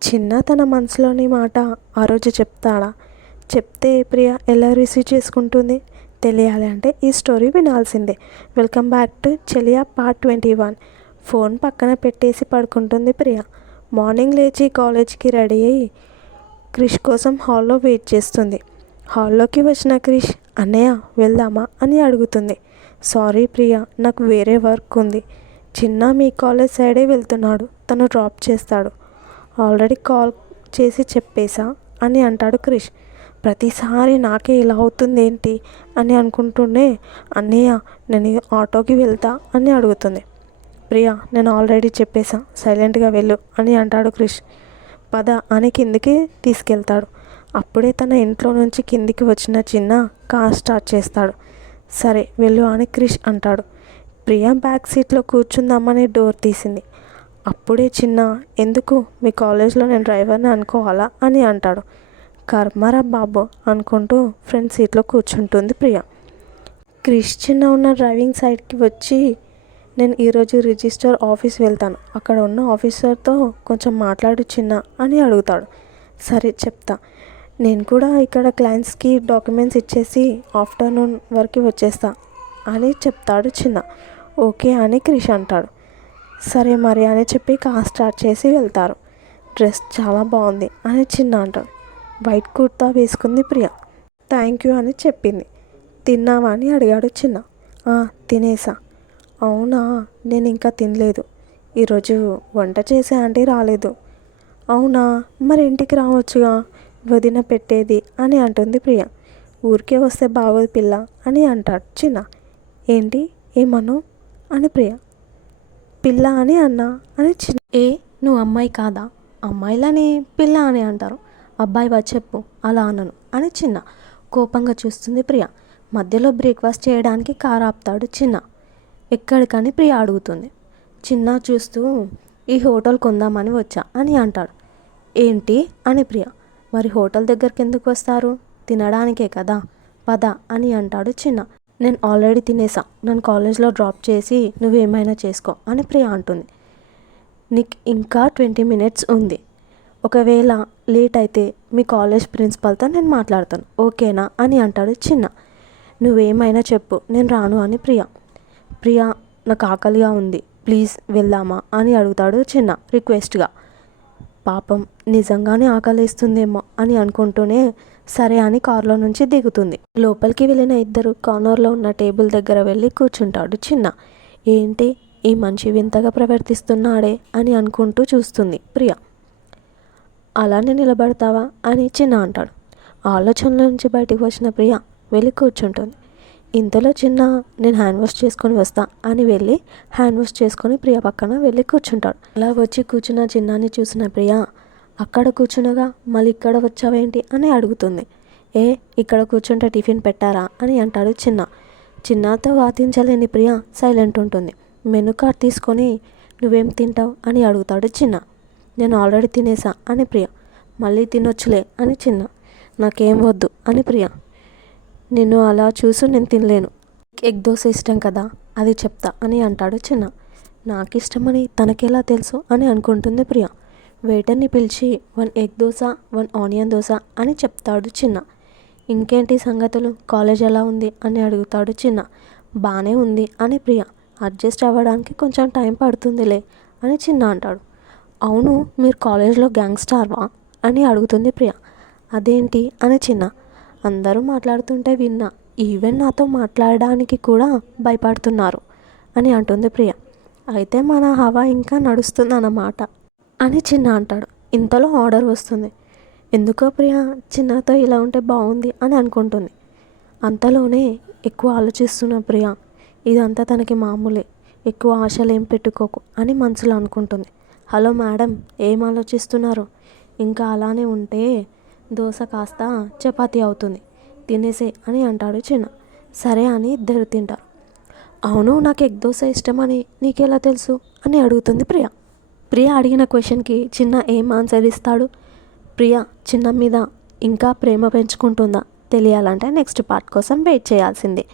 చిన్న తన మనసులోని మాట ఆ రోజు చెప్తాడా? చెప్తే ప్రియ ఎలా రిసీవ్ చేసుకుంటుంది? తెలియాలి అంటే ఈ స్టోరీ వినాల్సిందే. Welcome back to Cheliya part 21. Phone పక్కన పెట్టేసి పడుకుంటుంది ప్రియ. మార్నింగ్ లేచి కాలేజ్కి రెడీ అయ్యి క్రిష్ కోసం హాల్లో వెయిట్ చేస్తుంది. హాల్లోకి వచ్చిన క్రిష్, అన్నయ్య వెళ్దామా అని అడుగుతుంది. సారీ ప్రియ, నాకు వేరే వర్క్ ఉంది. చిన్న మీ కాలేజ్ సైడే వెళ్తున్నాడు, తను డ్రాప్ చేస్తాడు. ఆల్రెడీ కాల్ చేసి చెప్పేశా అని అంటాడు క్రిష్. ప్రతిసారి నాకే ఇలా అవుతుంది ఏంటి అని అనుకుంటూనే, అన్నయ్య నేను ఆటోకి వెళ్తా అని అడుగుతుంది. ప్రియా, నేను ఆల్రెడీ చెప్పేశా, సైలెంట్గా వెళ్ళు అని అంటాడు క్రిష్. పద అని కిందికి తీసుకెళ్తాడు. అప్పుడే తన ఇంట్లో నుంచి కిందికి వచ్చిన చిన్న కార్ స్టార్ట్ చేస్తాడు. సరే వెళ్ళు అని క్రిష్ అంటాడు. ప్రియా బ్యాక్ సీట్లో కూర్చుందామని డోర్ తీసింది. అప్పుడే చిన్న, ఎందుకు మీ కాలేజ్లో నేను డ్రైవర్ని అనుకోవాలా అని అంటాడు. కర్మరా బాబు అనుకుంటూ ఫ్రంట్ సీట్లో కూర్చుంటుంది ప్రియ. క్రిష్ చిన్న ఉన్న డ్రైవింగ్ సైడ్కి వచ్చి, నేను ఈరోజు రిజిస్టర్ ఆఫీస్ వెళ్తాను, అక్కడ ఉన్న ఆఫీసర్తో కొంచెం మాట్లాడు చిన్న అని అడుగుతాడు. సరే చెప్తా, నేను కూడా ఇక్కడ క్లయింట్స్కి డాక్యుమెంట్స్ ఇచ్చేసి ఆఫ్టర్నూన్ వరకు వచ్చేస్తా అని చెప్తాడు చిన్న. ఓకే అని క్రిష్ అంటాడు. సరే మరి అని చెప్పి కార్ స్టార్ట్ చేసి వెళ్తారు. డ్రెస్ చాలా బాగుంది అని చిన్న అంటాడు. వైట్ కుర్తా వేసుకుంది ప్రియ. థ్యాంక్ యూ అని చెప్పింది. తిన్నావా అని అడిగాడు చిన్న. తినేసా. అవునా, నేను ఇంకా తినలేదు. ఈరోజు వంట చేసే ఆంటీ రాలేదు. అవునా, మరి ఇంటికి రావచ్చుగా, వదిన పెట్టేది అని అంటుంది ప్రియ. ఊరికే వస్తే బాగోదు పిల్ల అని అంటాడు చిన్న. ఏంటి ఏమను అని ప్రియ. పిల్ల అని అన్నా అని చిన్న. నువ్వు అమ్మాయి కాదా? అమ్మాయిలని పిల్ల అని అంటారు, అబ్బాయి వా చెప్పు, అలా అనను అని చిన్న కోపంగా చూస్తుంది ప్రియ. మధ్యలో బ్రేక్ఫాస్ట్ చేయడానికి కారు ఆపుతాడు చిన్న. ఎక్కడికని ప్రియ అడుగుతుంది. చిన్న చూస్తూ, ఈ హోటల్ కొందామని వచ్చా అని అంటాడు. ఏంటి అని ప్రియ. మరి హోటల్ దగ్గరికి ఎందుకు వస్తారు? తినడానికే కదా, పద అని అంటాడు చిన్న. నేను ఆల్రెడీ తినేసా, నన్ను కాలేజ్లో డ్రాప్ చేసి నువ్వేమైనా చేసుకో అని ప్రియ అంటుంది. నీకు ఇంకా 20 minutes ఉంది. ఒకవేళ లేట్ అయితే మీ కాలేజ్ ప్రిన్సిపల్తో నేను మాట్లాడతాను, ఓకేనా అని అంటాడు చిన్న. నువ్వేమైనా చెప్పు, నేను రాను అని ప్రియ. ప్రియ, నాకు ఆకలిగా ఉంది, ప్లీజ్ వెళ్దామా అని అడుగుతాడు చిన్న రిక్వెస్ట్గా. పాపం నిజంగానే ఆకలిస్తుందేమో అని అనుకుంటూనే సరే అని కారులో నుంచి దిగుతుంది. లోపలికి వెళ్ళిన ఇద్దరు కార్నర్లో ఉన్న టేబుల్ దగ్గర వెళ్ళి కూర్చుంటాడు చిన్న. ఏంటి ఈ మనిషి వింతగా ప్రవర్తిస్తున్నాడే అని అనుకుంటూ చూస్తుంది ప్రియ. అలానే నిలబడతావా అని చిన్న అంటాడు. ఆలోచనల నుంచి బయటికి వచ్చిన ప్రియ వెళ్ళి కూర్చుంటుంది. ఇంతలో చిన్న, నేను హ్యాండ్ వాష్ చేసుకొని వస్తా అని వెళ్ళి హ్యాండ్ వాష్ చేసుకొని ప్రియ పక్కన వెళ్ళి కూర్చుంటాడు. అలా వచ్చి కూర్చున్న చిన్నాన్ని చూసిన ప్రియ, అక్కడ కూర్చునగా మళ్ళీ ఇక్కడ వచ్చావేంటి అని అడుగుతుంది. ఇక్కడ కూర్చుంటే టిఫిన్ పెట్టారా అని అంటాడు చిన్న. చిన్నతో వాదించలేని ప్రియ సైలెంట్ ఉంటుంది. మెనూ కార్డ్ తీసుకొని, నువ్వేం తింటావు అని అడుగుతాడు చిన్న. నేను ఆల్రెడీ తినేసా అని ప్రియ. మళ్ళీ తినొచ్చులే అని చిన్న. నాకేం వద్దు అని ప్రియ. నిన్ను అలా చూసు నేను తినలేను. ఎగ్ దోశ ఇష్టం కదా, అది చెప్తా అని అంటాడు చిన్న. నాకు ఇష్టమని తనకెలా తెలుసు అని అనుకుంటుంది ప్రియ. వెయిటర్ని పిలిచి 1 ఎగ్ దోశ 1 ఆనియన్ దోశ అని చెప్తాడు చిన్న. ఇంకేంటి సంగతులు, కాలేజ్ ఎలా ఉంది అని అడుగుతాడు చిన్న. బాగానే ఉంది అని ప్రియ. అడ్జస్ట్ అవ్వడానికి కొంచెం టైం పడుతుందిలే అని చిన్న అంటాడు. అవును, మీరు కాలేజ్లో గ్యాంగ్స్టార్వా అని అడుగుతుంది ప్రియ. అదేంటి అని చిన్న. అందరూ మాట్లాడుతుంటే విన్నా, ఈవెన్ నాతో మాట్లాడడానికి కూడా భయపడుతున్నారు అని అంటుంది ప్రియ. అయితే మన హవా ఇంకా నడుస్తుందన్నమాట అని చిన్న అంటాడు. ఇంతలో ఆర్డర్ వస్తుంది. ఎందుకో ప్రియ చిన్నతో ఇలా ఉంటే బాగుంది అని అనుకుంటుంది. అంతలోనే ఎక్కువ ఆలోచిస్తున్న ప్రియ, ఇదంతా తనకి మామూలే, ఎక్కువ ఆశలు ఏం పెట్టుకోకు అని మనసులో అనుకుంటుంది. హలో మేడం, ఏం ఆలోచిస్తున్నారు? ఇంకా అలానే ఉంటే దోశ కాస్త చపాతీ అవుతుంది, తినేసే అని అంటాడు చిన్న. సరే అని ఇద్దరు తింటారు. అవును, నాకు ఎగ్ దోశ ఇష్టమని నీకెలా తెలుసు అని అడుగుతుంది ప్రియ. ప్రియ అడిగిన క్వశ్చన్కి చిన్న ఏం ఆన్సర్ ఇస్తాడు? ప్రియ చిన్న మీద ఇంకా ప్రేమ పెంచుకుంటుందా? తెలియాలంటే నెక్స్ట్ పార్ట్ కోసం వెయిట్ చేయాల్సిందే.